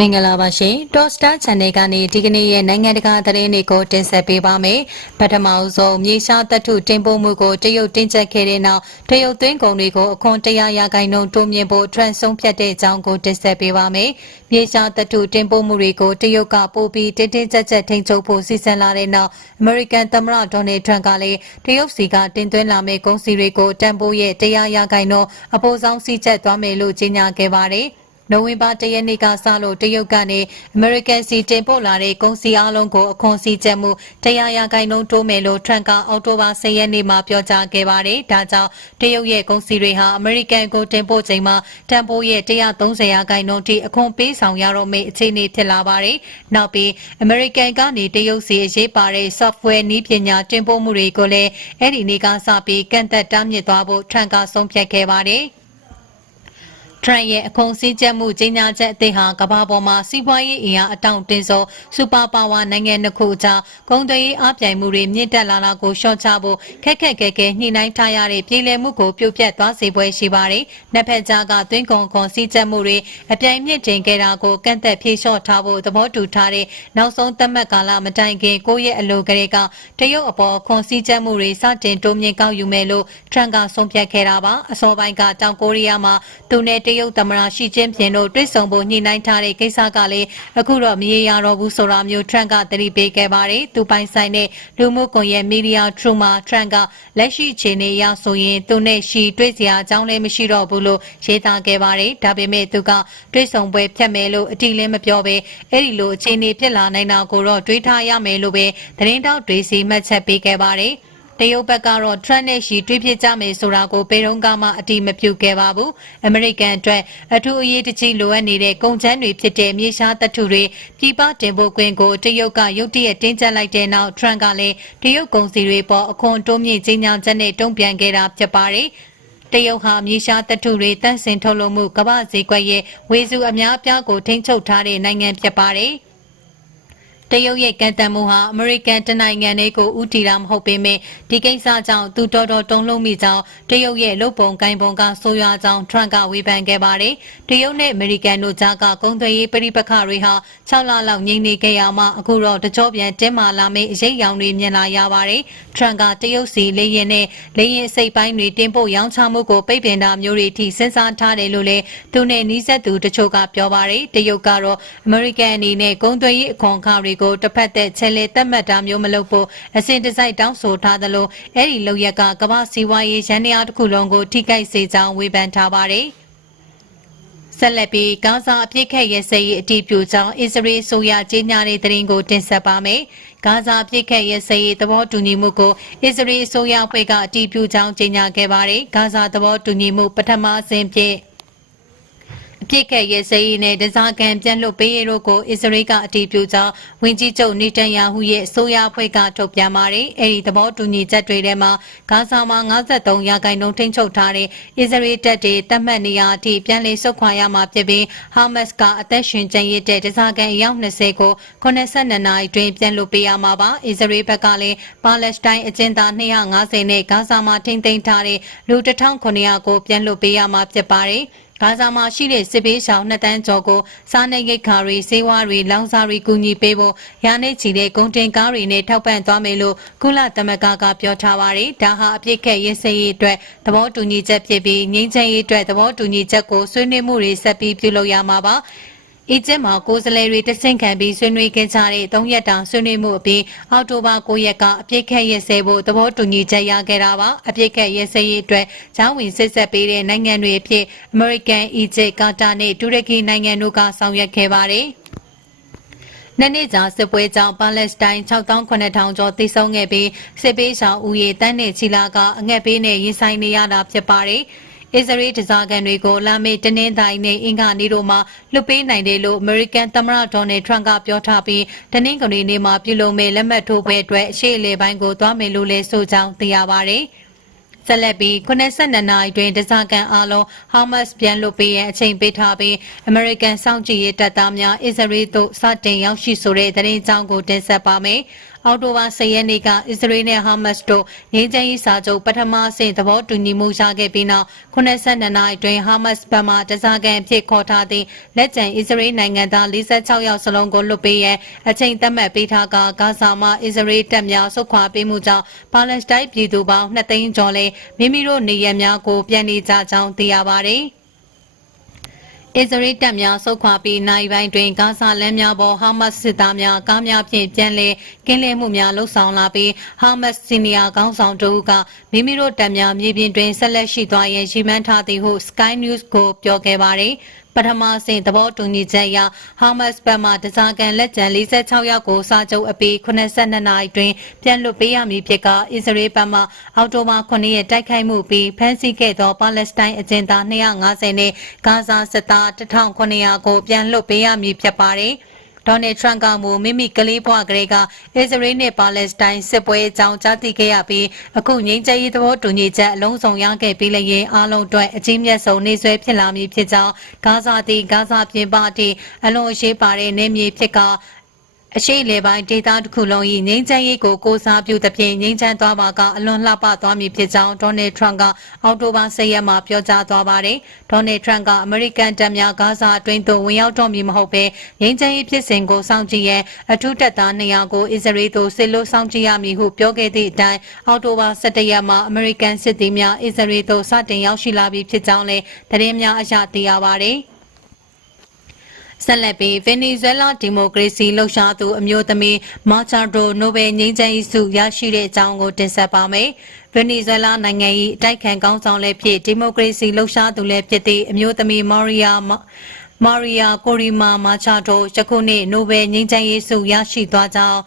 မင်္ဂလာပါရှင် Top Star Channel ကနေဒီကနေ့ရဲ့နိုင်ငံတကာသတင်းတွေကိုတင်ဆက်ပေးပါမယ်ပထမအဆုံးမြေရှားတပ်ထုတင်ပို့မှုကိုတရုတ်တင်ချက်ခဲ့တဲ့နောက်တရုတ်သွင်းကုန်တွေကိုအခွန်100ရာခိုင်နှုန်းတိုးမြင့်ဖို့ထရန်ဆုံးဖြတ်တဲ့အကြောင်းကိုတင်ဆက်ပေးပါမယ်မြေရှားတပ်ထုတင်ပို့မှုတွေကိုတရုတ်ကပို့ပြီးတင်းတင်းကြပ်ကြပ်ထိန်းချုပ်ဖို့စီစဉ်လာတဲ့နောက် American သမ္မတဒေါ်နယ်ထရန့်ကလည်းတရုတ်စီကတင်သွင်းလာမယ့်ကုန်စည်တွေကိုတန်ဖိုးရဲ့100ရာခိုင်နှုန်းအပိုဆောင်စီချက်သွားမယ်လို့ကြေညာခဲ့ပါတယ် နိုဝင်ဘာ၁ရက်နေ့ကစလို့တရုတ်ကနေ American စီတင်ပို့လာတဲ့ကုန်စည်အလုံးကိုအခွန်စည်းကျပ်မှုတရားရာခိုင်နှုန်းတိုးမယ်လို့ထရန့်ကအောက်တိုဘာ10ရက်နေ့မှာပြောကြားခဲ့ပါတယ်။ဒါကြောင့်တရုတ်ရဲ့ကုန်စည်တွေဟာ American ကိုတင်ပို့ချိန်မှာတန်ဖိုးရဲ့130ရာခိုင်နှုန်းထိအခွန်ပေးဆောင်ရတော့မယ့်အခြေအနေဖြစ်လာပါတယ်။နောက်ပြီး American ကနေတရုတ်စီအရေးပါတဲ့ software နည်းပညာတင်ပို့မှုတွေကိုလည်းအဲ့ဒီနေ့ကစပြီးကန့်သက်တားမြစ်သွားဖို့ထရန့်ကဆုံးဖြတ်ခဲ့ပါတယ်။ ထရန့်ရဲ့အခွန်စည်းကျပ်မှုကြီးညာချက်အသစ်ဟာကမ္ဘာပေါ်မှာစီးပွားရေးအင်အားအတောင့်တင်းဆုံးစူပါပါဝါနိုင်ငံတစ်ခုအကြားကုန်သွယ်ရေးအပြိုင်မှုတွေမြင့်တက်လာတာကိုရှော့ချဖို့ခက်ခက်ခဲခဲညှိနှိုင်းထားရတဲ့ပြည်လည်မှုကိုပြုတ်ပြတ်သွားစေပွဲရှိပါတယ်။နှစ်ဖက်ကြားကသွင်းကုန်ခွန်စည်းကျပ်မှုတွေအပြိုင်မြင့်တင်ခဲ့တာကိုကန့်သက်ဖြေလျှော့ထားဖို့သဘောတူထားတဲ့နောက်ဆုံးသတ်မှတ်ကာလမတိုင်ခင်ကိုယ့်ရဲ့အလိုကလေးကတရုတ်အပေါ်ခွန်စည်းကျပ်မှုတွေစတင်တိုးမြင့်ကောက်ယူမယ်လို့ထရန့်ကဆုံးဖြတ်ခဲ့တာပါ။အစောပိုင်းကတောင်ကိုရီးယားမှာသူနဲ့တရုတ်သမ္မတရှီကျင်းပင်တို့တွေ့ဆုံဖို့ညှိနှိုင်းထားတဲ့ကိစ္စကလည်းအခုတော့မရေရာတော့ဘူးဆိုတာမျိုးထရန့်ကသတိပေးခဲ့ပါတယ်။သူပိုင်ဆိုင်တဲ့လူမှုကွန်ရက်မီဒီယာထရူမှာထရန့်ကလက်ရှိအခြေအနေအရဆိုရင်သူနဲ့ရှီတွေ့စရာအကြောင်းလည်းမရှိတော့ဘူးလို့ရေးသားခဲ့ပါတယ်။ဒါပေမဲ့သူကတွေ့ဆုံပွဲဖြတ်မယ်လို့အတိလည်းမပြောဘဲအဲ့ဒီလိုအခြေအနေဖြစ်လာနိုင်တာကိုတော့တွေးထားရမယ်လို့ပဲသတင်းတောက်တွေစီမှတ်ချက်ပေးခဲ့ပါတယ်။ တရုတ်ဘက်ကတော့ Trump နဲ့ရှီတွေ့ဖြစ်ကြမယ်ဆိုတာကိုပေတုံးကမှအတိမပြုခဲ့ပါဘူး။အမေရိကန်အတွက်အထူးအရေးတကြီးလိုအပ်နေတဲ့ကုန်ချမ်းတွေဖြစ်တဲ့မြေရှားသတ္ထုတွေပြည်ပတင်ပို့ခွင့်ကိုတရုတ်ကရုတ်တရက်တင်းကျပ်လိုက်တဲ့နောက် Trump ကလည်းတရုတ်ကုန်စည်တွေပေါ်အခွန်တိုးမြင့်ကြီးညာချက်နဲ့တုံ့ပြန်ခဲ့တာဖြစ်ပါတယ်။တရုတ်ဟာမြေရှားတထုတွေတန့်စင်ထုတ်လုပ်မှုကမ္ဘာဈေးကွက်ရဲ့ဝေစုအများအပြားကိုထိန်းချုပ်ထားတဲ့နိုင်ငံဖြစ်ပါတယ်။ တရုတ်ရဲ့ကန့်တတ်မှုဟာအမေရိကန်တနိုင်ငံလေးကိုဥတီတာမဟုတ်ပေမဲ့ဒီကိစ္စကြောင့်သူတော်တော်တုံ့လုံးမိကြောင်းတရုတ်ရဲ့လုပ်ပုံကိုင်ပုံကဆိုးရွားကြောင်းထရန့်ကဝေဖန်ခဲ့ပါတယ်။တရုတ်နဲ့အမေရိကန်တို့ကြားကကုန်သွယ်ရေးပြိပခတွေဟာ6လလောက်ငြိမ်နေခဲ့ရမှအခုတော့တကြောပြန်တင်းမာလာမယ့်အရေးရောင်တွေမြင်လာရပါတယ်။ထရန့်ကတရုတ်စီလေရင်နဲ့လေရင်စိတ်ပိုင်းတွေတင်ပို့ရောင်းချမှုကိုပိတ်ပင်တာမျိုးတွေထိစဉ်းစားထားတယ်လို့လည်းသူနဲ့နီးစပ်သူတချို့ကပြောပါတယ်။တရုတ်ကတော့အမေရိကန်အနေနဲ့ကုန်သွယ်ရေးအခွန်အခတွေကိုတစ်ဖက်သက်ချဲလေတက်မှတ်တာမျိုးမလုပ်ဖို့အစဉ်တစိုက်တောင်းဆိုထားသလိုအဲ့ဒီလောက်ရက်ကကမ္ဘာစီးပွားရေးရန်ရာတစ်ခုလုံးကိုထိခိုက်စေကြောင်းဝေဖန်ထားပါတယ်။ဆက်လက်ပြီးဂါဇာအပြစ်ခတ်ရဲစဲရေးအတီးပြူကြောင်းအစ္စရေးဆိုရကြေညာတဲ့သတင်းကိုတင်ဆက်ပါမယ်။ဂါဇာအပြစ်ခတ်ရဲစဲရေးသဘောတူညီမှုကိုအစ္စရေးဆိုရအဖွဲ့ကအတီးပြူကြောင်းကြေညာခဲ့ပါတယ်။ဂါဇာသဘောတူညီမှုပထမအဆင့်ဖြင့် အပြစ်ခတ်ရဲစဲရေးနဲ့ဒဇာကန်ပြန်လွတ်ပေးရတို့ကိုအစ္စရေးကအတည်ပြုကြောင်းဝန်ကြီးချုပ်နေတန်ယာဟုရဲ့အစိုးရအဖွဲ့ကထုတ်ပြန်ပါတယ်။အဲဒီသဘောတူညီချက်တွေထဲမှာဂါဇာမှာ53ရာခိုင်နှုန်းထိန်းချုပ်ထားတဲ့အစ္စရေးတပ်တွေတတ်မှတ်နေရာအထိပြန်လည်ဆုတ်ခွာရမှာဖြစ်ပြီးဟာမတ်စ်ကအသက်ရှင်ကျန်ရစ်တဲ့ဒဇာကန်အယောက်20ကို82နာရီတွင်ပြန်လွတ်ပေးရမှာပါ။အစ္စရေးဘက်ကလည်းပါလက်စတိုင်းအကျဉ်းသား250နဲ့ဂါဇာမှာထိန်းသိမ်းထားတဲ့လူ1900ကိုပြန်လွတ်ပေးရမှာဖြစ်ပါတယ်။ ဂါဇာမှာရှိတဲ့စစ်ပေးရှောင်နှစ်တန်းကျော်ကိုစားနေရိတ်ခါတွေစေဝါတွေလောင်စာတွေကူညီပေးဖို့ရာနေချီတဲ့ကုန်တင်ကားတွေနဲ့ထောက်ပံ့သွားမယ်လို့ကုလသမဂ္ဂကပြောထားပါတယ်။ဒါဟာအပြစ်ခက်ရေးစရေးအတွက်သဘောတူညီချက်ဖြစ်ပြီးငြိမ်းချမ်းရေးအတွက်သဘောတူညီချက်ကိုဆွေးနွေးမှုတွေဆက်ပြီးပြုလုပ်ရမှာပါ။ အီဂျစ်မှာကိုယ်စားလှယ်တွေတဆင့်ခံပြီးဆွေးနွေးခဲ့ကြတဲ့၃ရက်တာဆွေးနွေးမှုအပြီးအောက်တိုဘာ9ရက်ကအပြစ်ခတ်ရဲစဲဖို့သဘောတူညီချက်ရခဲ့တာပါအပြစ်ခတ်ရဲစဲရေးအတွက်ဂျောင်းဝင်စစ်ဆက်ပေးတဲ့နိုင်ငံတွေအဖြစ်အမေရိကန်အီဂျစ်ကာတာနဲ့တူရကီနိုင်ငံတို့ကဆောင်ရွက်ခဲ့ပါတယ်နှစ်နှစ်ကြာစစ်ပွဲကြောင့်ပါလက်စတိုင်း6900ကျော်သေဆုံးခဲ့ပြီးစစ်ပေးဆောင်ဦးရေတန်းနဲ့ချီလာကအငှက်ပေးနဲ့ရင်ဆိုင်နေရတာဖြစ်ပါတယ်။ အစ္စရေးတစားကန်တွေကိုလာမေတနင်္သာရီနဲ့အင်္ဂါနေ့တို့မှာလွှတ်ပေးနိုင်တယ်လို့ American သမ္မတဒေါ်နယ်ထရန့်ကပြောထားပြီးတနင်္ဂနွေနေ့မှာပြုလုပ်မဲ့လက်မှတ်ထိုးပွဲအတွက်အရှိအလေပိုင်းကိုသွားမယ်လို့လည်းဆိုကြောင်းသိရပါတယ်။ဆက်လက်ပြီး82နာရီတွင်တစားကန်အားလုံးဟာမတ်စ်ပြန်လွတ်ပေးရန်အချိန်ပေးထားပြီးအမေရိကန်စောင့်ကြည့်ရေးတပ်သားများအစ္စရေးသို့စတင်ရောက်ရှိဆိုတဲ့သတင်းကြောင်းကိုတင်ဆက်ပါမယ်။ အောက်တိုဘာ10ရက်နေ့ကအစ္စရေးနဲ့ဟာမတ်စ်တို့ငြိမ်းချမ်းရေးစာချုပ်ပထမအဆင့်သဘောတူညီမှုရခဲ့ပြီးနောက်82နှစ်အတွင်းဟာမတ်စ်ဘက်မှတစားကန်ဖြစ်ခေါ်ထားသည့်လက်ကျန်အစ္စရေးနိုင်ငံသား46ယောက်စလုံးကိုလွတ်ပေးရန်အချိန်သတ်မှတ်ပေးထားကဂါဇာမှာအစ္စရေးတပ်များဆုတ်ခွာပေးမှုကြောင့်ပါလက်စတိုင်းပြည်သူပေါင်း2သိန်းကျော်လည်းမိမိတို့နေရများကိုပြန်နေကြကြောင်းသိရပါတယ်။ အစ္စရေးတပ်များဆုတ်ခွာပြီးနိုင်ပိုင်းတွင်ဂါဇာလမ်းများပေါ်ဟာမတ်စ်စစ်သားများကားများဖြင့်ပြန်လည်ကင်းလည်မှုများလှုပ်ဆောင်လာပြီးဟာမတ်စ်စီနီယာခေါင်းဆောင်တို့ကမိမိတို့တပ်များမြေပြင်တွင်ဆက်လက်ရှိသွားရန်ရည်မှန်းထားသည်ဟု Sky News ကိုပြောခဲ့ပါသည် ပထမဆင့်သဘောတူညီချက်အရဟာမတ်စ်ဘက်မှတစားကန်လက်ကျန်46ယောက်ကိုစာချုပ်အပြီး82နာရီတွင်ပြန်လွတ်ပေးရမည်ဖြစ်ကအစ္စရေးဘက်မှအောက်တိုဘာ9ရက်တိုက်ခိုက်မှုပြီးဖမ်းဆီးခဲ့သောပါလက်စတိုင်းအကျဉ်းသား250နဲ့ဂါဇာစစ်သား1900ကိုပြန်လွတ်ပေးရမည်ဖြစ်ပါတယ်။ ဒေါ်နယ်ထရန့်ကမူမိမိကလေးဘွားကလေးကအစ္စရေးနဲ့ပါလက်စတိုင်းစစ်ပွဲအကြောင်းကြားသိခဲ့ရပြီးအခုငြိမ်းချမ်းရေးသဘောတူညီချက်အလုံးစုံရခဲ့ပြီးလျင်အားလုံးအတွက်အကြီးမြတ်ဆုံးနေဆွဲဖြစ်လာမည်ဖြစ်ကြောင်းဂါဇာတီဂါဇာပြင်ပအထိအလွန်အရေးပါတဲ့နေမြေဖြစ်က အရှိလေပိုင်းဒေတာတစ်ခုလုံး၏ငြိမ်းချမ်းရေးကိုကိုစားပြုသဖြင့်ငြိမ်းချမ်းသွားပါကအလွန်လှပသွားမည်ဖြစ်ကြောင်းဒေါ်နယ်ထရန့်ကအောက်တိုဘာ10ရက်မှာပြောကြားသွားပါတယ်။ဒေါ်နယ်ထရန့်ကအမေရိကန်တပ်များဂါဇာအတွင်းသို့ဝင်ရောက်တော့မည်မဟုတ်ဘဲငြိမ်းချမ်းရေးဖြစ်စဉ်ကိုစောင့်ကြည့်ရန်အထူးတပ်သား200ကိုအစ္စရေးသို့စစ်လို့စောင့်ကြည့်ရမည်ဟုပြောခဲ့သည့်အတိုင်းအောက်တိုဘာ17ရက်မှာအမေရိကန်စစ်သည်များအစ္စရေးသို့စတင်ရောက်ရှိလာပြီဖြစ်ကြောင်းလည်းသတင်းများအရသိရပါတယ်။ ဆက်လက်ပြီးဗင်နီဇွဲလားဒီမိုကရေစီလှုပ်ရှားသူအမျိုးသမီးမာချာဒိုနိုဘယ်ငြိမ်းချမ်းရေးဆုရရှိတဲ့အကြောင်းကိုတင်ဆက်ပါမယ်။ဗင်နီဇွဲလားနိုင်ငံ၏အတိုက်ခံကောင်းဆောင်လည်းဖြစ်ဒီမိုကရေစီလှုပ်ရှားသူလည်းဖြစ်သည့်အမျိုးသမီးမော်ရီယာမာရီယာကိုရီမာမာချာဒိုယခုနှစ်နိုဘယ်ငြိမ်းချမ်းရေးဆုရရှိသွားကြောင်း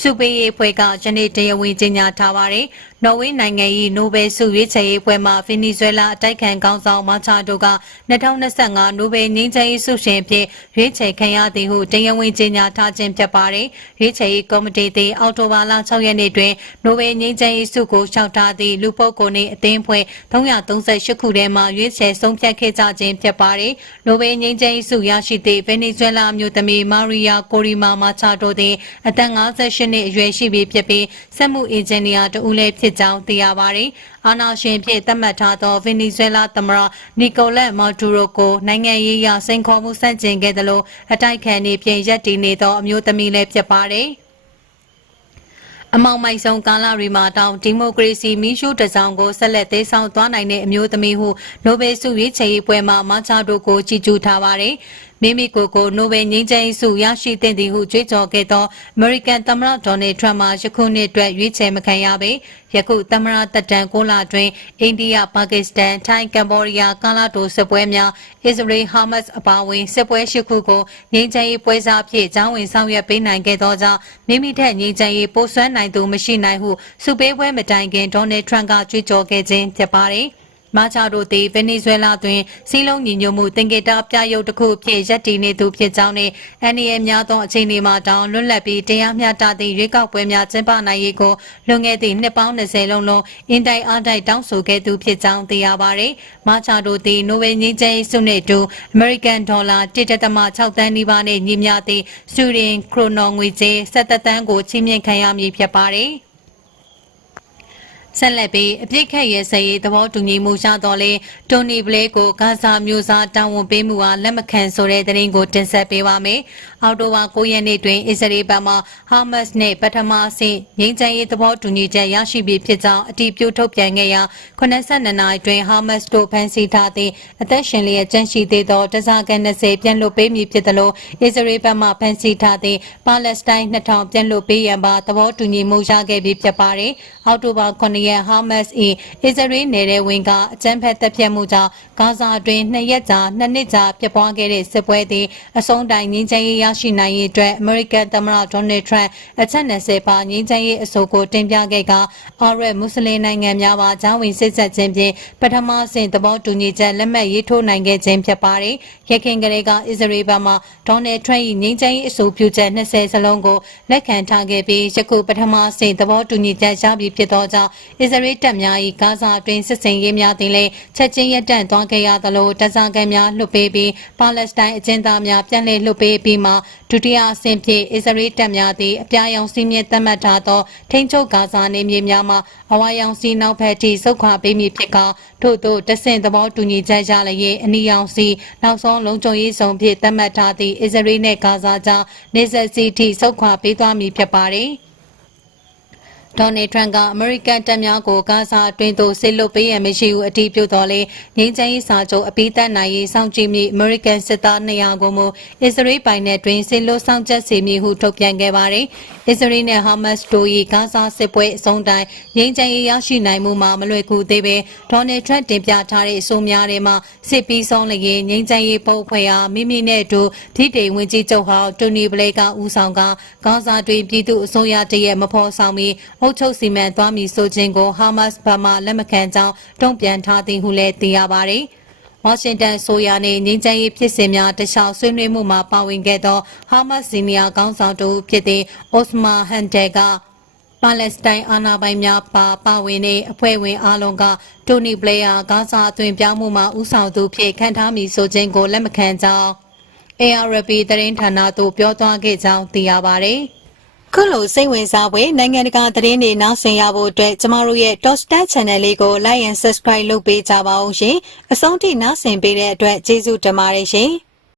စုပေးရေးဖွဲ့ကယနေ့တရားဝင်ကြေညာထားပါတယ်။ နော်ဝေးနိုင်ငံ၏နိုဘယ်ဆုရွေးချယ်ရေးပွဲမှာဗင်နီဇွဲလားအတိုက်ခံကောင်းဆောင်မာချာဒိုက2025နိုဘယ်ငြိမ်းချမ်းရေးဆုရှင်အဖြစ်ရွေးချယ်ခံရသည်ဟုတရားဝင်ကြေညာထားခြင်းဖြစ်ပါတယ်။ရွေးချယ်ရေးကော်မတီသည်အောက်တိုဘာလ6ရက်နေ့တွင်နိုဘယ်ငြိမ်းချမ်းရေးဆုကိုလျှောက်ထားသည့်လူပုဂ္ဂိုလ်နှင့်အသင်းဖွဲ့338ခုထဲမှရွေးချယ်ဆုံးဖြတ်ခဲ့ကြခြင်းဖြစ်ပါတယ်။နိုဘယ်ငြိမ်းချမ်းရေးဆုရရှိသည့်ဗင်နီဇွဲလားမျိုးသမီးမာရီယာကိုရီမာမာချာဒိုသည်အသက်58နှစ်အရွယ်ရှိပြီဖြစ်ပြီးစက်မှုအင်ဂျင်နီယာတဦးလည်းဖြစ်ကြောင်းသိရပါတယ်။အာနာရှင်ဖြစ်သတ်မှတ်ထားသောဗင်နီဇွဲလားသမ္မတနီကိုလက်မာဒူရိုကိုနိုင်ငံရေးအရစိန်ခေါ်မှုဆန့်ကျင်ခဲ့သလိုအတိုက်ခံနေပြင်ရပ်တည်နေသောအမျိုးသမီးလည်းဖြစ်ပါတယ်။အမောင်မိုက်ဆုံးကာလရီမာတောင်ဒီမိုကရေစီမီးရှိုးတစောင်းကိုဆက်လက်သေးဆောင်သွားနိုင်တဲ့အမျိုးသမီးဟုနိုဘယ်ဆုရွေးချယ်ရေးပွဲမှာမချာဒိုကိုကြီးကြူထားပါတယ်။မိမိကိုယ်ကိုနိုဘယ်ငြိမ်းချမ်းရေးဆုရရှိတဲ့သည်ဟုကြွေးကြော်ခဲ့သောအမေရိကန်သမ္မတဒေါ်နယ်ထရမ့်မှယခုနှစ်အတွက်ရွေးချယ်မခံရပေယခုသမ္မတတက်တန်6လအတွင်းအိန္ဒိယပါကစ္စတန်ထိုင်းကမ္ဘောဒီးယားကာလာဒိုစစ်ပွဲများအစ္စရေးဟာမတ်စ်အပါအဝင်စစ်ပွဲရှိခုကိုငြိမ်းချမ်းရေးပွဲစားအဖြစ်ကျောင်းဝင်ဆောင်ရွက်ပေးနိုင်ခဲ့သောကြောင့်မိမိထက်ငြိမ်းချမ်းရေးပို့ဆွမ်းနိုင်သူမရှိနိုင်ဟုစုပေးပွဲမတိုင်ခင်ဒေါ်နယ်ထရန့်ကကြွေးကြော်ခဲ့ခြင်းဖြစ်ပါတယ်။ မာချာတို့သည်ဗင်နီဇွဲလားတွင်စီးလုံးညီညွတ်မှုတင်ကေတာပြရုပ်တစ်ခုဖြစ်ရပ်တည်နေသူဖြစ်ကြောင်းနှင့်အန်နီရဲ့များသောအချိန်တွေမှာတောင်လွတ်လပ်ပြီးတရားမျှတသည့်ရွေးကောက်ပွဲများကျင်းပနိုင်ရေးကိုလွန်ခဲ့သည့်နှစ်ပေါင်း20လုံးလုံးအင်တိုင်အားတိုက်တောင်းဆိုခဲ့သူဖြစ်ကြောင်းသိရပါသည်။မာချာတို့သည်နိုဘယ်ငြိမ်းချမ်းရေးဆုနှင့်အတူအမေရိကန်ဒေါ်လာ1.6သန်းနီးပါးနှင့်ညီမျှသည့်စူရင်ခရိုနော်ငွေကြေး17သန်းကိုချီးမြှင့်ခံရမည်ဖြစ်ပါသည်။ ဆက်လက်ပြီးအပြစ်ခတ်ရဲစရေးသဘောတူညီမှုရတော့လေတိုနီဘလဲကိုဂါဇာမျိုးစားတာဝန်ပေးမှုအားလက်မခံဆိုတဲ့သတင်းကိုတင်ဆက်ပေးပါမယ်။အော်တိုဝါ9ရက်နေ့တွင်အစ္စရေးဘက်မှဟာမတ်စ်နှင့်ပထမအဆင့်ငြိမ်းချမ်းရေးသဘောတူညီချက်ရရှိပြီဖြစ်ကြောင်းအတည်ပြုထုတ်ပြန်ခဲ့ရာ82နာရီတွင်ဟာမတ်စ်တို့ဖမ်းဆီးထားသည့်အသက်ရှင်လျက်ကြန့်ရှိသေးသောတစားကန်20ပြန်လွတ်ပေးမည်ဖြစ်သလိုအစ္စရေးဘက်မှဖမ်းဆီးထားသည့်ပါလက်စတိုင်း2000ပြန်လွတ်ပေးရန်ပါသဘောတူညီမှုရခဲ့ပြီဖြစ်ပါတယ်။အော်တိုဝါ9ရက်ဟာမတ်စ်၏အစ္စရေးနယ်ထဲဝင်ကအကြမ်းဖက်တပ်ဖြတ်မှုကြောင့်ဂါဇာတွင်နှစ်ရက်ကြာနှစ်နှစ်ကြာပြပွားခဲ့တဲ့စစ်ပွဲသည်အဆုံးတိုင်ငြိမ်းချမ်းရေးရရှိနိုင်ရေးအတွက်အမေရိကန်သမ္မတဒေါ်နယ်ထရန့်အချက်20ပါငြိမ်းချမ်းရေးအဆိုကိုတင်ပြခဲ့ကအာရက်မွတ်စလင်နိုင်ငံများပါဂျောင်းဝင်စစ်ဆက်ခြင်းဖြင့်ပထမဆင့်သဘောတူညီချက်လက်မှတ်ရေးထိုးနိုင်ခဲ့ခြင်းဖြစ်ပါတယ်။ရခိုင်ကလေးကအစ္စရေးဘက်မှဒေါ်နယ်ထရန့်၏ငြိမ်းချမ်းရေးအဆိုပြုချက်20စလုံးကိုလက်ခံထားခဲ့ပြီးယခုပထမဆင့်သဘောတူညီချက်ရပြီဖြစ်သောကြောင့်အစ္စရေးတပ်များ၏ဂါဇာအတွင်းစစ်စင်ရေးများသည်လည်းချက်ချင်းရပ်တန့်သွားခဲ့ရသလိုတစားကန်များလွှတ်ပေးပြီးပါလက်စတိုင်းအကျဉ်းသားများပြန်လည်လွှတ်ပေးပြီးမှဒုတိယအဆင့်ဖြင့်အစ္စရေးတပ်များသည်အပြာရောင်စီးမြင့်သတ်မှတ်ထားသောထိန်းချုပ်ဂါဇာနေမြေများမှအဝါရောင်စီနောက်ဖက်ထိဆုတ်ခွာပေးမည်ဖြစ်ကာထို့သောတဆင့်သဘောတူညီချက်ရလျင်အနီရောင်စီနောက်ဆုံးလုံခြုံရေးဆောင်ဖြင့်သတ်မှတ်ထားသည့်အစ္စရေးနှင့်ဂါဇာကြားနေဆက်စီထိဆုတ်ခွာပေးသွားမည်ဖြစ်ပါသည် ဒေါ်နယ်ထရန့်ကအမေရိကန်တပ်များကိုဂါဇာအတွင်းသို့ဆေလွတ်ပေးရန်မရှိဘူးအတည်ပြုတော်လေငင်းချမ်းရေးစာချုပ်အပိသက်နိုင်ရေးစောင့်ကြည့်မိအမေရိကန်စစ်သား200ကိုမှအစ္စရေးပိုင်နယ်တွင်ဆေလွတ်ဆောင်ချက်စီမည်ဟုထုတ်ပြန်ခဲ့ပါတယ်။အစ္စရေးနဲ့ဟာမတ်စ်တို့၏ဂါဇာစစ်ပွဲအဆုံးတိုင်ငင်းချမ်းရေးရရှိနိုင်မှုမှာမလွယ်ကူသေးပဲဒေါ်နယ်ထရန့်တင်ပြထားတဲ့အဆိုများထဲမှာစစ်ပြီးဆုံးလျင်ငင်းချမ်းရေးပုံဖွဲ့အားမိမိနဲ့အတူထိတိမ်ဝင်ကြီးချုပ်ဟောင်းတိုနီဘလေကဦးဆောင်ကဂါဇာတွင်ပြည်သူအစိုးရတရက်မဖော်ဆောင်မီအုပ်ချုပ်စီမံသွားမည်ဆိုခြင်းကိုဟာမတ်စ်ဗမာလက်မခံကြောင်းတုံ့ပြန်ထားသည်ဟုလည်းသိရပါတယ်။ဝါရှင်တန်ဆိုရာနေငင်းချမ်းရေးဖြစ်စဉ်များတခြားဆွေးနွေးမှုမှာပါဝင်ခဲ့သောဟာမတ်စ်စီနီယာခေါင်းဆောင်တူဖြစ်တဲ့အော့စမာဟန်တဲကပါလက်စတိုင်းအာဏာပိုင်များပါပါဝင်တဲ့အဖွဲ့ဝင်အားလုံးကတိုနီဘလေယာဂါဇာအသွင်ပြောင်းမှုမှာဦးဆောင်သူဖြစ်ခံထားမည်ဆိုခြင်းကိုလက်မခံကြောင်း ARP သတင်းဌာနသို့ပြောသွားခဲ့ကြောင်းသိရပါတယ်။ ခုလိုစိတ်ဝင်စားဖွယ်နိုင်ငံတကာသတင်းတွေနားဆင်ရဖို့အတွက်ကျမတို့ရဲ့ Top Star Channel လေးကို Like and Subscribe လုပ်ပေးကြပါဦးရှင်။အဆုံးထိနားဆင်ပေးတဲ့အတွက်ကျေးဇူးတင်ပါတယ်ရှင်။